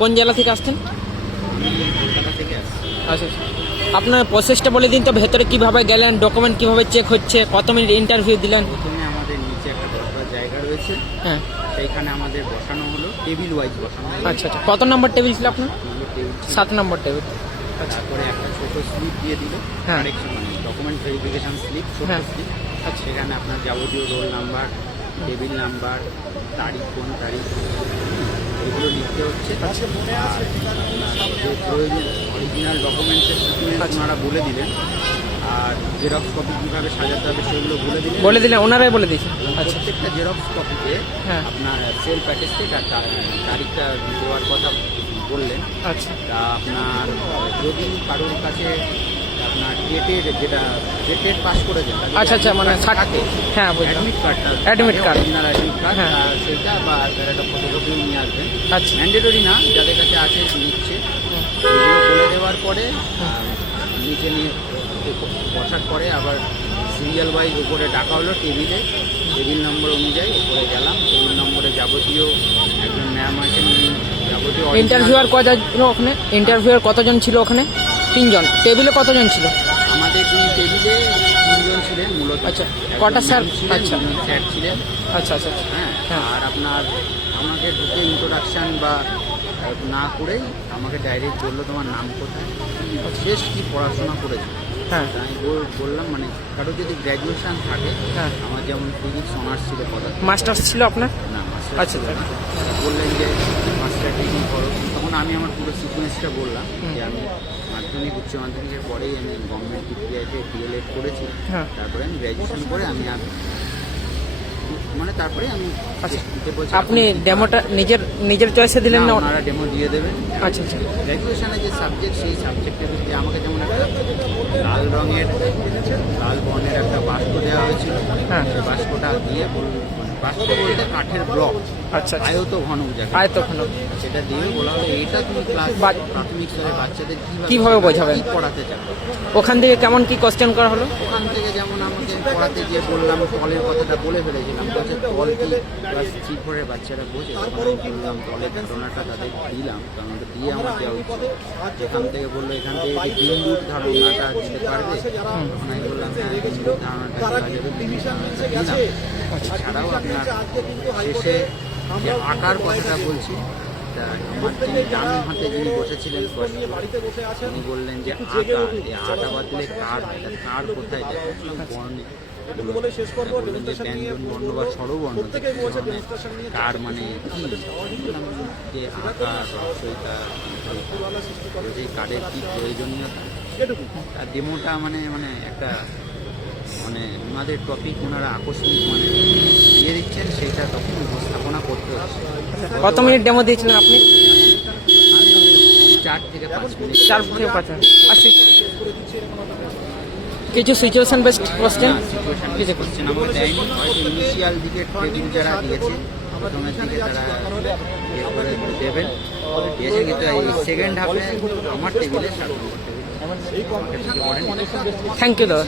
কোন জেলা থেকে আসছেন? কলকাতা থেকে আসছি। আচ্ছা আচ্ছা। আপনার প্রসেসটা বলে দিন তো, ভেতরে কিভাবে গেলেন, ডকুমেন্ট কিভাবে চেক হচ্ছে, কত মিনিট ইন্টারভিউ দিলেন? প্রথমে আমাদের নিচে একটা বসার জায়গা রয়েছে, হ্যাঁ। সেইখানে আমাদের বসানো হলো, টেবিল ওয়াইজ বসানো হলো। আচ্ছা আচ্ছা। কত নম্বর টেবিল ছিল আপনার? টেবিল ছিল। 7 নম্বর টেবিল। তারপরে একটা ছোট স্লিপ দিয়ে দিল, হ্যাঁ। কারেকশন মানে ডকুমেন্ট ভেরিফিকেশন স্লিপ, ছোট হ্যাঁ। স্লিপ। সেখানে আপনার যাবতীয় রোল নাম্বার, টেবিল নাম্বার, তারিখ, কোন তারিখ, এগুলো লিখতে হচ্ছে। আর আপনার যে প্রয়োজন অরিজিনাল ডকুমেন্টসের সিকুয়েন্স ওনারা বলে দিলেন, আর জেরক্স কপি কীভাবে সাজাতে হবে সেগুলো বলে দিলেন। ওনারাই বলে দিয়েছেন। আচ্ছা। প্রত্যেকটা জেরক্স কপিতে হ্যাঁ। আপনার সেলফ অ্যাটেস্টেড আর তারিখটা দেওয়ার কথা বললেন। আচ্ছা তা আপনার যদি কারোর কাছে আপনার ডেটেড পাস করেছেন, আচ্ছা আচ্ছা, মানে থাকে হ্যাঁ বুঝলাম। অ্যাডমিট কার্ডটা, admit card. Original admit card, হ্যাঁ। সেটা বা তার একটা ফটোকপিও নিয়ে আসবেন। আচ্ছা। ম্যান্ডেটরি না, যাদের কাছে আছে নিচ্ছে। এগুলো বলে দেওয়ার পরে নিচে নিয়ে বসার পরে আবার সিরিয়াল ওয়াইজ উপরে ডাকা হলো টেবিলে, টেবিল নম্বর অনুযায়ী উপরে গেলাম। টেবিল নম্বরে যাবতীয় একজন ম্যাম আছেন, যাবতীয় ইন্টারভিউয়ার কতজন ওখানে? ইন্টারভিউয়ার কতজন ছিল ওখানে? 3 জন। টেবিলে কতজন ছিল? আমাদের দুই টেবিলে 3 জন ছিলেন মূলত। আচ্ছা। একজন কটা স্যার? ম্যাম ছিলেন, আচ্ছা। 2 জন স্যার ছিলেন। আচ্ছা আচ্ছা আচ্ছা। হ্যাঁ। হ্যাঁ। আর আপনার আমাকে ঢুকে ইন্ট্রোডাকশান বা না করেই আমাকে ডাইরেক্ট বললো তোমার নাম কোথায়, শেষ কি পড়াশোনা করেছে। হ্যাঁ। আমি বললাম মানে কারো যদি গ্র্যাজুয়েশন থাকে, হ্যাঁ। আমার যেমন ফিজিক্স অনার্স ছিল, পদার্থ মাস্টার্স ছিল আপনার? না মাস্টার আচ্ছা ছিল আচ্ছা। না। বললেন যে মাস্টার ডিগ্রি করো। তখন আমি আমার পুরো সিকোয়েন্সটা বললাম যে আমি মাধ্যমিক উচ্চ মাধ্যমিকের পরেই আমি গভর্নমেন্ট ডিগ্রিতে ডিএলএড করেছি। হ্যাঁ। তারপরে আমি গ্র্যাজুয়েশন করে আমি আর মানে তারপরে আমি আচ্ছা। দিতে বলছি। আপনি ডেমোটা নিজের চয়েসে দিলেন না? ওনারা ডেমো দিয়ে দেবেন। আচ্ছা আচ্ছা। গ্র্যাজুয়েশনে যে সাবজেক্ট, সেই সাবজেক্টের ভিত্তি আমাকে যেমন একটা লাল রঙের লাল বর্ণের একটা বাস্ক দেওয়া হয়েছিল। হ্যাঁ। সেই বাস্কটা দিয়ে বাস্ক বলতে কাঠের ব্লক, আচ্ছা আচ্ছা। আয়ত ঘনক যাকে, আয়ত ঘনক। সেটা দিয়ে বলা হলো এইটা তুমি ক্লাস প্রাথমিক স্তরে বাচ্চাদের কিভাবে বোঝাবেন? কি পড়াতে চাও। ওখান থেকে কেমন কি কোশ্চেন করা হলো? ওখান থেকে যেমন আমাকে পড়াতে গিয়ে বললাম, তলের কথাটা বলে ফেলেছিলাম। বলছে তল কি ক্লাস 3-4 বাচ্চারা বোঝে। তখন আমি বললাম তলের ধারণাটা তাদের দিলাম, কারণ ওটা দিয়ে আমার দেওয়া উচিত। এখান থেকে বললো এখান থেকে কি বিন্দুর ধারণাটা দিতে পারবে। তখন আমি বললাম হ্যাঁ, বিন্দুর ধারণাটা দেওয়া যাবে, বিন্দুর ধারণাটা দিলাম। এছাড়াও আপনার শেষে যে আঁকার কথাটা বলছি, তা আমার যিনি ডান হাতে যিনি বসেছিলেন তিনি বললেন যে আটা, এই আটা বাদলে কার, কার কোথায় দেখেন বর্ণে বললেন যে ব্যঞ্জন বর্ণ বা স্বরবর্ণ কার মানে কি, যে আঁকা রসইতা, যে কার্ডের কি প্রয়োজনীয়তা। তার ডেমোটা মানে একটা মানে ওনাদের টপিক ওনারা আকস্মিক মানে দিয়ে দিচ্ছেন, সেটা তখন উপস্থাপনা করতে হচ্ছে। কত মিনিট ডেমো দিয়েছিলেন আপনি? 4 থেকে 5 মিনিট। 4 থেকে 5 মিনিট। আচ্ছা। কিছু situation based question? Situation base question আমাকে দেয়নি, হয়তো ইনিশিয়াল দিকে টেবিল যারা দিয়েছে প্রথমের দিকে তারা ইয়ে করে দেবেন দিয়েছে, কিন্তু এই সেকেন্ড হাফে আমার টেবিলে 7 নম্বর টেবিল। থ্যাংক ইউ দাদা।